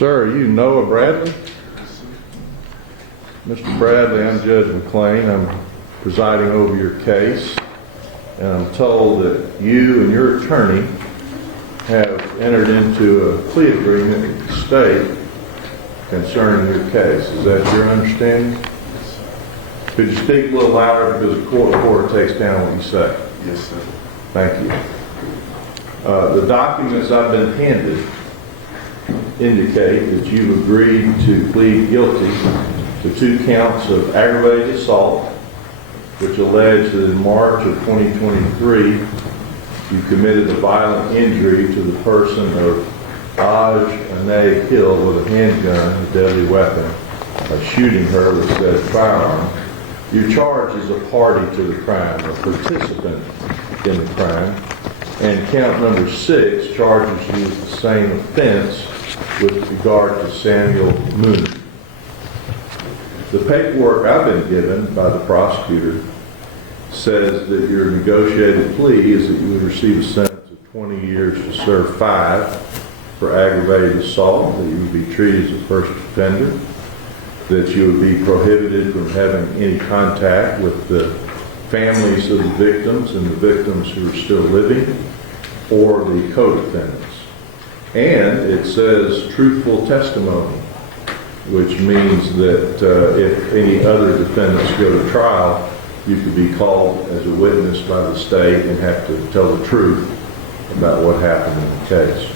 Sir, are you Noah Bradley? Mr. Bradley, I'm Judge McClain. I'm presiding over your case, and I'm told that you and your attorney have entered into a plea agreement with the state concerning your case. Is that your understanding? Could you speak a little louder because the court reporter takes down what you say? Yes, sir. Thank you. The documents I've been handed indicate that you've agreed to plead guilty to 2 counts of aggravated assault, which allege that in March of 2023 you committed a violent injury to the person of Aj Anay Hill with a handgun, a deadly weapon, by shooting her with said firearm. You're charged as a party to the crime, a participant in the crime, and count number 6 charges you with the same offense with regard to Samuel Mooney. The paperwork I've been given by the prosecutor says that your negotiated plea is that you would receive a sentence of 20 years to serve 5 for aggravated assault, that you would be treated as a first offender, that you would be prohibited from having any contact with the families of the victims and the victims who are still living, or the co-defendants. And it says truthful testimony, which means that if any other defendants go to trial, you could be called as a witness by the state and have to tell the truth about what happened in the case.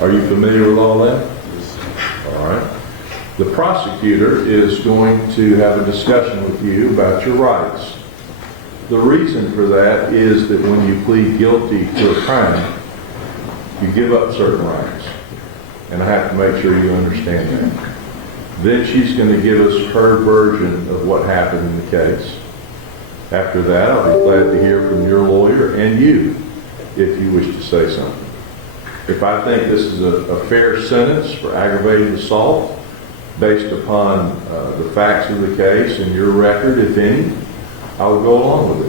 Are you familiar with all that? Yes. All right. The prosecutor is going to have a discussion with you about your rights. The reason for that is that when you plead guilty to a crime, you give up certain rights. And I have to make sure you understand that. Then she's going to give us her version of what happened in the case. After that, I'll be glad to hear from your lawyer and you if you wish to say something. If I think this is a fair sentence for aggravated assault based upon the facts of the case and your record, if any, I will go along with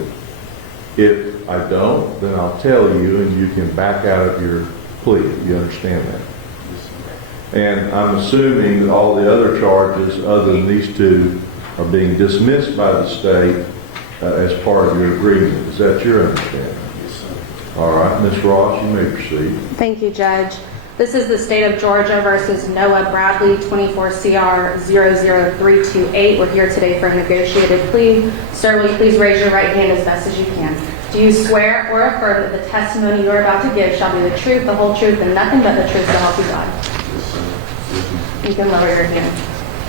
it. If I don't, then I'll tell you and you can back out of your plea. You understand that? And I'm assuming that all the other charges other than these 2 are being dismissed by the state as part of your agreement. Is that your understanding? Yes, sir. All right. Ms. Ross, you may proceed. Thank you, Judge. This is the State of Georgia versus Noah Bradley, 24 CR 00328. We're here today for a negotiated plea. Sir, will you please raise your right hand as best as you can? Do you swear or affirm that the testimony you are about to give shall be the truth, the whole truth, and nothing but the truth, so help you God? Yes, sir. Yes, ma'am. You can lower your hand.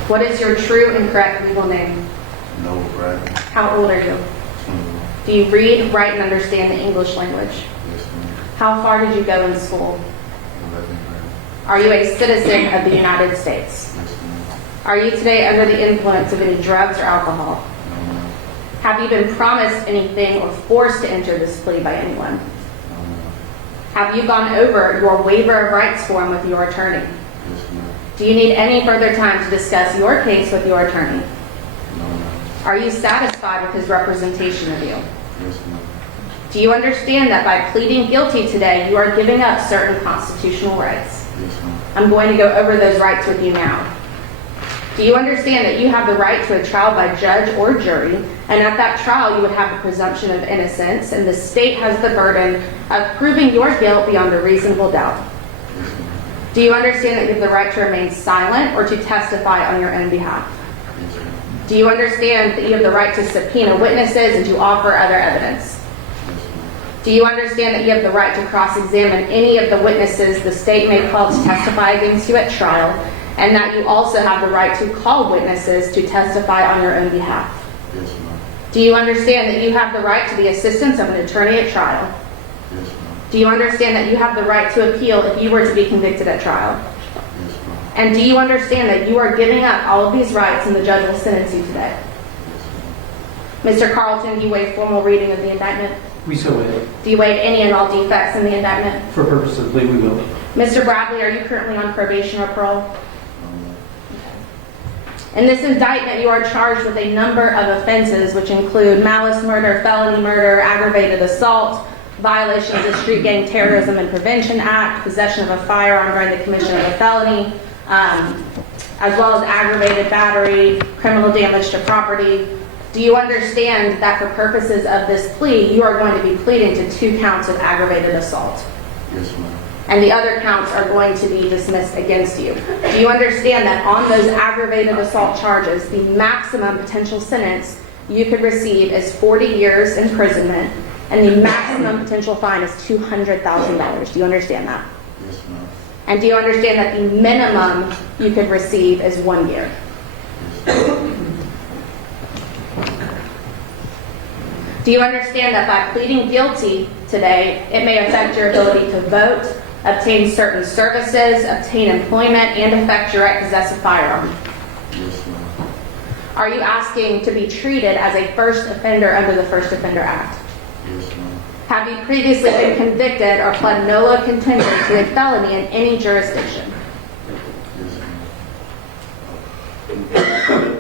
What is your true and correct legal name? Noah Bradley. How old are you? 21. Do you read, write, and understand the English language? Yes, ma'am. How far did you go in school? 11th grade. Are you a citizen of the United States? Yes, ma'am. Are you today under the influence of any drugs or alcohol? No, ma'am. Have you been promised anything or forced to enter this plea by anyone? No, ma'am. Have you gone over your waiver of rights form with your attorney? Yes, ma'am. Do you need any further time to discuss your case with your attorney? No, ma'am. Are you satisfied with his representation of you? Yes, ma'am. Do you understand that by pleading guilty today, you are giving up certain constitutional rights? Yes, ma'am. I'm going to go over those rights with you now. Do you understand that you have the right to a trial by judge or jury, and at that trial you would have the presumption of innocence, and the state has the burden of proving your guilt beyond a reasonable doubt? Yes, ma'am. Do you understand that you have the right to remain silent or to testify on your own behalf? Yes, ma'am. Do you understand that you have the right to subpoena witnesses and to offer other evidence? Yes, ma'am. Do you understand that you have the right to cross-examine any of the witnesses the state may call to testify against you at trial, and that you also have the right to call witnesses to testify on your own behalf? Yes, ma'am. Do you understand that you have the right to the assistance of an attorney at trial? Yes, ma'am. Do you understand that you have the right to appeal if you were to be convicted at trial? Yes, ma'am. And do you understand that you are giving up all of these rights and the judge will sentence you today? Yes, ma'am. Mr. Carlton, do you waive formal reading of the indictment? We so waive. Do you waive any and all defects in the indictment? For purpose of plea, we will. Mr. Bradley, are you currently on probation or parole? No, ma'am. In this indictment, you are charged with a number of offenses, which include malice murder, felony murder, aggravated assault, violation of the Street Gang Terrorism and Prevention Act, possession of a firearm during the commission of a felony, as well as aggravated battery, criminal damage to property. Do you understand that for purposes of this plea, you are going to be pleading to 2 counts of aggravated assault? Yes, ma'am. And the other counts are going to be dismissed against you. Do you understand that on those aggravated assault charges, the maximum potential sentence you could receive is 40 years imprisonment, and the maximum potential fine is $200,000? Do you understand that? Yes, ma'am. And do you understand that the minimum you could receive is 1 year? Yes, ma'am. Do you understand that by pleading guilty today, it may affect your ability to vote, obtain certain services, obtain employment, and affect your right to possess a firearm? Yes, ma'am. Are you asking to be treated as a first offender under the First Offender Act? Yes, ma'am. Have you previously been convicted or pled nolo contendere to a felony in any jurisdiction? Yes, ma'am.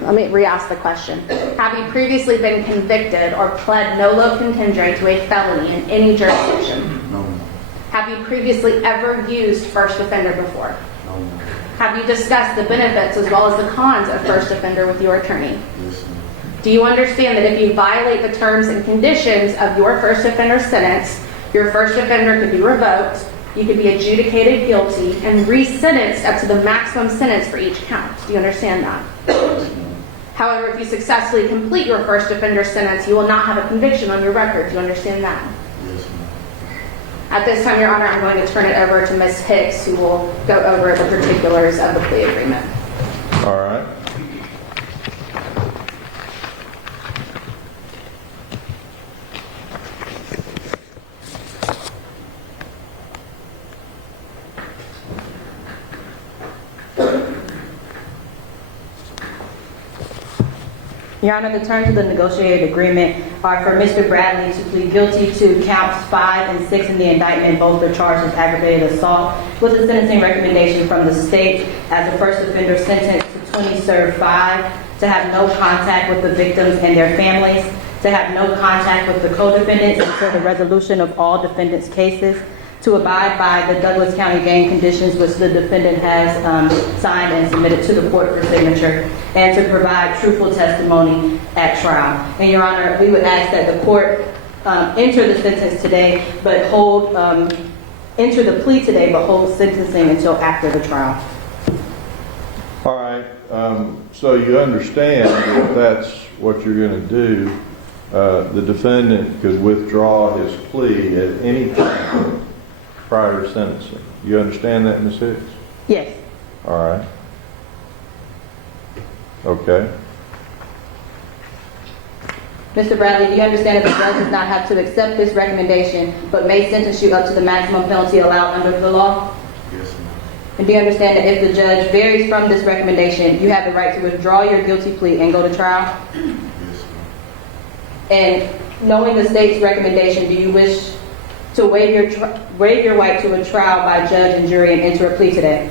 Let me re-ask the question. Have you previously been convicted or pled nolo contendere to a felony in any jurisdiction? No, ma'am. Have you previously ever used first offender before? No, ma'am. Have you discussed the benefits as well as the cons of first offender with your attorney? Yes, ma'am. Do you understand that if you violate the terms and conditions of your first offender sentence, your first offender could be revoked, you could be adjudicated guilty, and re-sentenced up to the maximum sentence for each count? Do you understand that? Yes, ma'am. However, if you successfully complete your first offender sentence, you will not have a conviction on your record. Do you understand that? Yes, ma'am. At this time, Your Honor, I'm going to turn it over to Ms. Hicks, who will go over the particulars of the plea agreement. All right. Your Honor, the terms of the negotiated agreement are for Mr. Bradley to plead guilty to counts 5 and 6 in the indictment. Both are charged as aggravated assault, with a sentencing recommendation from the state as a first offender sentenced to 20 serve 5, to have no contact with the victims and their families, to have no contact with the co-defendants until the resolution of all defendants' cases, to abide by the Douglas County gang conditions which the defendant has signed and submitted to the court for signature, and to provide truthful testimony at trial. And Your Honor, we would ask that the court enter the sentence today, but enter the plea today, but hold sentencing until after the trial. All right. So you understand that that's what you're going to do. The defendant could withdraw his plea at any time prior to sentencing. You understand that, Ms. Hicks? Yes. All right. Okay. Mr. Bradley, do you understand that the judge does not have to accept this recommendation, but may sentence you up to the maximum penalty allowed under the law? Yes, ma'am. And do you understand that if the judge varies from this recommendation, you have the right to withdraw your guilty plea and go to trial? Yes, ma'am. And knowing the state's recommendation, do you wish to waive your right to a trial by judge and jury and enter a plea today?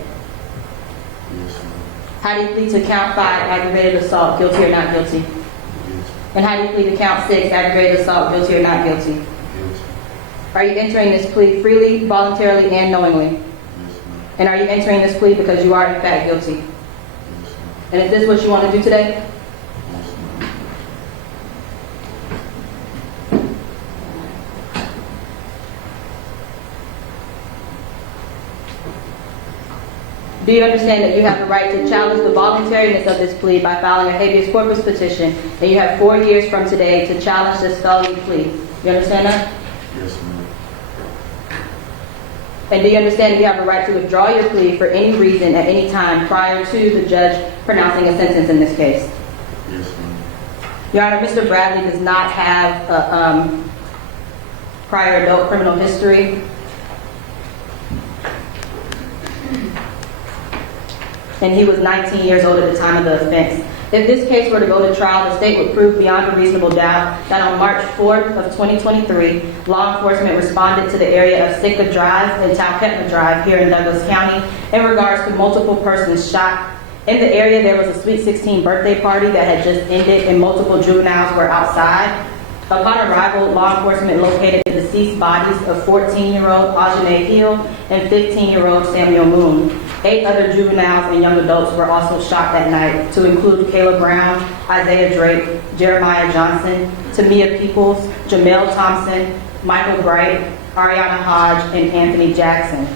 Yes, ma'am. How do you plead to count 5, aggravated assault, guilty or not guilty? Yes. And how do you plead to count 6, aggravated assault, guilty or not guilty? Yes. Are you entering this plea freely, voluntarily, and knowingly? Yes, ma'am. And are you entering this plea because you are in fact guilty? Yes, ma'am. And is this what you want to do today? Yes, ma'am. Do you understand that you have the right to challenge the voluntariness of this plea by filing a habeas corpus petition, and you have 4 years from today to challenge this felony plea? You understand that? Yes, ma'am. And do you understand that you have the right to withdraw your plea for any reason at any time prior to the judge pronouncing a sentence in this case? Yes, ma'am. Your Honor, Mr. Bradley does not have a prior adult criminal history. And he was 19 years old at the time of the offense. If this case were to go to trial, the state would prove beyond a reasonable doubt that on March 4th of 2023, law enforcement responded to the area of Sitka Drive and Talkeetna Drive here in Douglas County in regards to multiple persons shot. In the area, there was a Sweet 16 birthday party that had just ended and multiple juveniles were outside. Upon arrival, law enforcement located the deceased bodies of 14-year-old Ajane Hill and 15-year-old Samuel Moon. 8 other juveniles and young adults were also shot that night, to include Kayla Brown, Isaiah Drake, Jeremiah Johnson, Tamia Peoples, Jamel Thompson, Michael Bright, Ariana Hodge, and Anthony Jackson.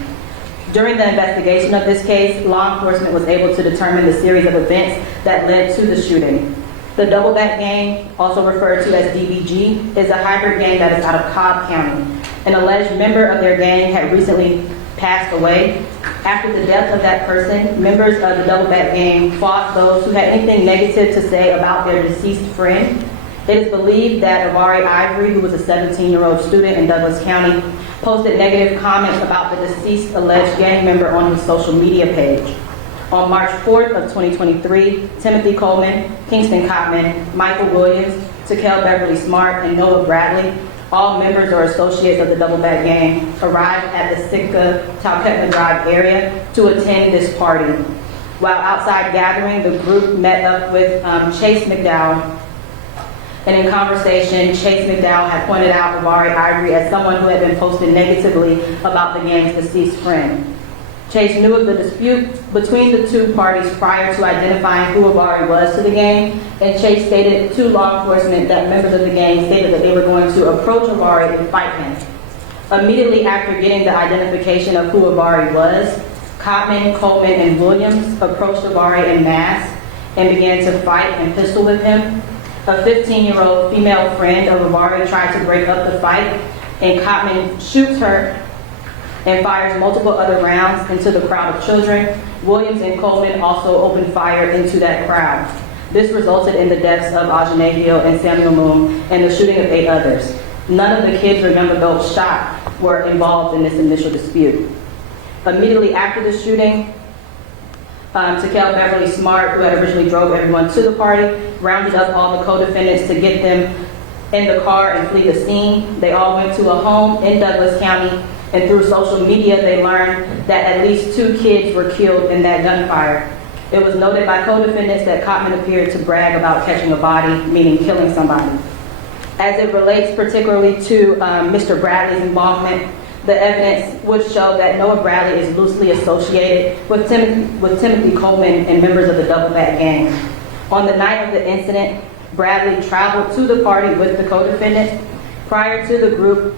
During the investigation of this case, law enforcement was able to determine the series of events that led to the shooting. The Doubleback Gang, also referred to as DBG, is a hybrid gang that is out of Cobb County. An alleged member of their gang had recently passed away. After the death of that person, members of the Doubleback Gang fought those who had anything negative to say about their deceased friend. It is believed that Avari Ivory, who was a 17-year-old student in Douglas County, posted negative comments about the deceased alleged gang member on his social media page. On March 4th of 2023, Timothy Coleman, Kingston Cotman, Michael Williams, Takel Beverly Smart, and Noah Bradley, all members or associates of the Doubleback Gang, arrived at the Sitka-Talkeetna Drive area to attend this party. While outside gathering, the group met up with Chase McDowell, and in conversation, Chase McDowell had pointed out Avari Ivory as someone who had been posted negatively about the gang's deceased friend. Chase knew of the dispute between the two parties prior to identifying who Avari was to the gang, and Chase stated to law enforcement that members of the gang stated that they were going to approach Avari and fight him. Immediately after getting the identification of who Avari was, Cotman, Coleman, and Williams approached Avari en masse and began to fight and pistol with him. A 15-year-old female friend of Avari tried to break up the fight, and Cotman shoots her and fires multiple other rounds into the crowd of children. Williams and Coleman also opened fire into that crowd. This resulted in the deaths of Ajane Hill and Samuel Moon and the shooting of 8 others. None of the kids or young adults shot were involved in this initial dispute. Immediately after the shooting, Takel Beverly Smart, who had originally drove everyone to the party, rounded up all the co-defendants to get them in the car and flee the scene. They all went to a home in Douglas County, and through social media, they learned that at least 2 kids were killed in that gunfire. It was noted by co-defendants that Cotman appeared to brag about catching a body, meaning killing somebody. As it relates particularly to Mr. Bradley's involvement, the evidence would show that Noah Bradley is loosely associated with Timothy Coleman and members of the Doubleback Gang. On the night of the incident, Bradley traveled to the party with the co-defendants. Prior to the group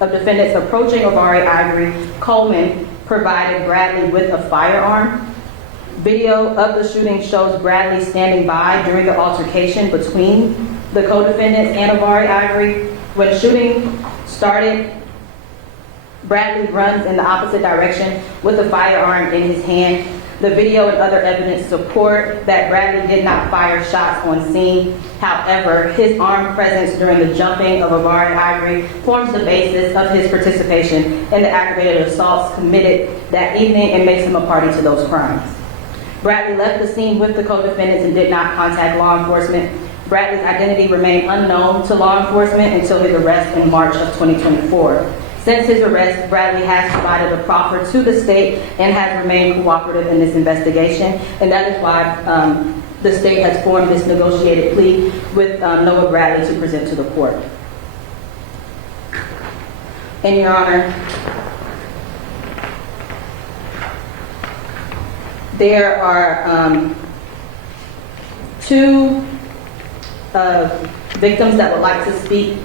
of defendants approaching Avari Ivory, Coleman provided Bradley with a firearm. Video of the shooting shows Bradley standing by during the altercation between the co-defendants and Avari Ivory. When shooting started, Bradley runs in the opposite direction with a firearm in his hand. The video and other evidence support that Bradley did not fire shots on scene. However, his armed presence during the jumping of Avari Ivory forms the basis of his participation in the aggravated assaults committed that evening and makes him a party to those crimes. Bradley left the scene with the co-defendants and did not contact law enforcement. Bradley's identity remained unknown to law enforcement until his arrest in March of 2024. Since his arrest, Bradley has provided a proffer to the state and has remained cooperative in this investigation, and that is why the state has formed this negotiated plea with Noah Bradley to present to the court. And Your Honor, there are 2 victims that would like to speak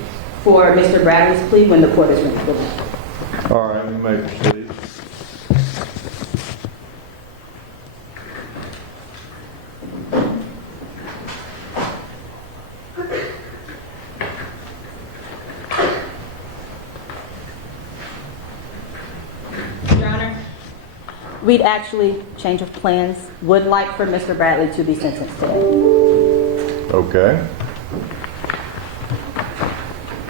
for Mr. Bradley's plea when the court is ready. All right, you may proceed. Your Honor, we'd actually, change of plans, would like for Mr. Bradley to be sentenced today. Okay.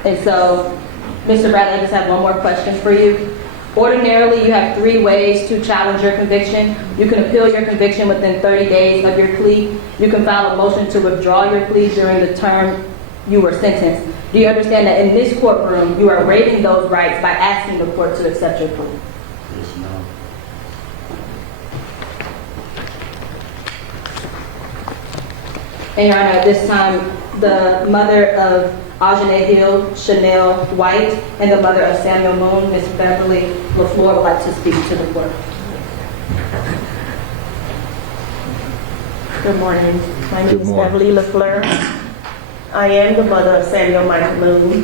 And so, Mr. Bradley, I just have one more question for you. Ordinarily, you have 3 ways to challenge your conviction. You can appeal your conviction within 30 days of your plea. You can file a motion to withdraw your plea during the term you were sentenced. Do you understand that in this courtroom, you are waiving those rights by asking the court to accept your plea? Yes, ma'am. And Your Honor, at this time, the mother of Ajane Hill, Chanel White, and the mother of Samuel Moon, Ms. Beverly LaFleur, would like to speak to the court. Good morning. My name Good is morning. Beverly LaFleur. I am the mother of Samuel Michael Moon.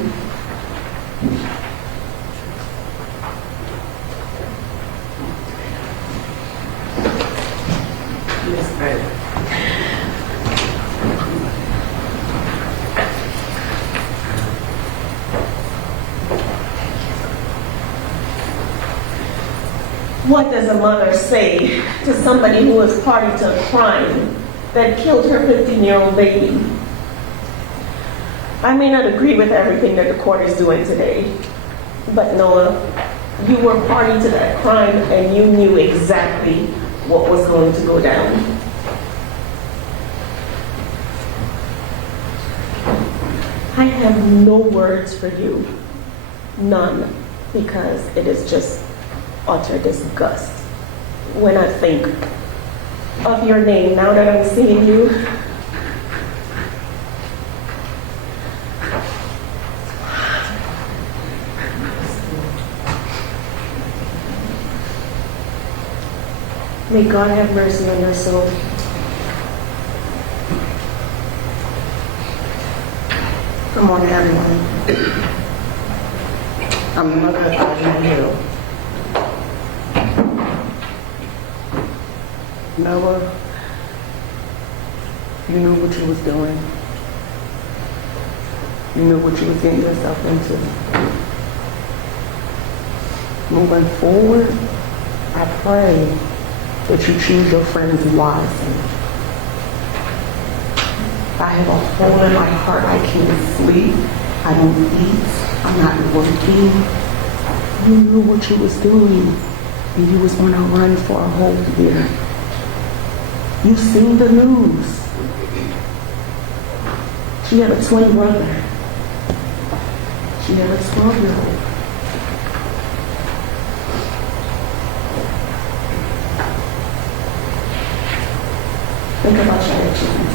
What does a mother say to somebody who is party to a crime that killed her 15-year-old baby? I may not agree with everything that the court is doing today, but Noah, you were party to that crime and you knew exactly what was going to go down. I have no words for you, none, because it is just utter disgust when I think of your name now that I'm seeing you. May God have mercy on your soul. Good morning, everyone. I'm the mother of Audrey Hill. Noah, you knew what you was doing. You knew what you was getting yourself into. Moving forward, I pray that you choose your friends wisely. I have a hole in my heart. I can't sleep. I don't eat. I'm not working. You knew what you was doing, and you was on a run for a whole year. You seen the news. She had a twin brother. She had a 12-year-old. Think about your actions.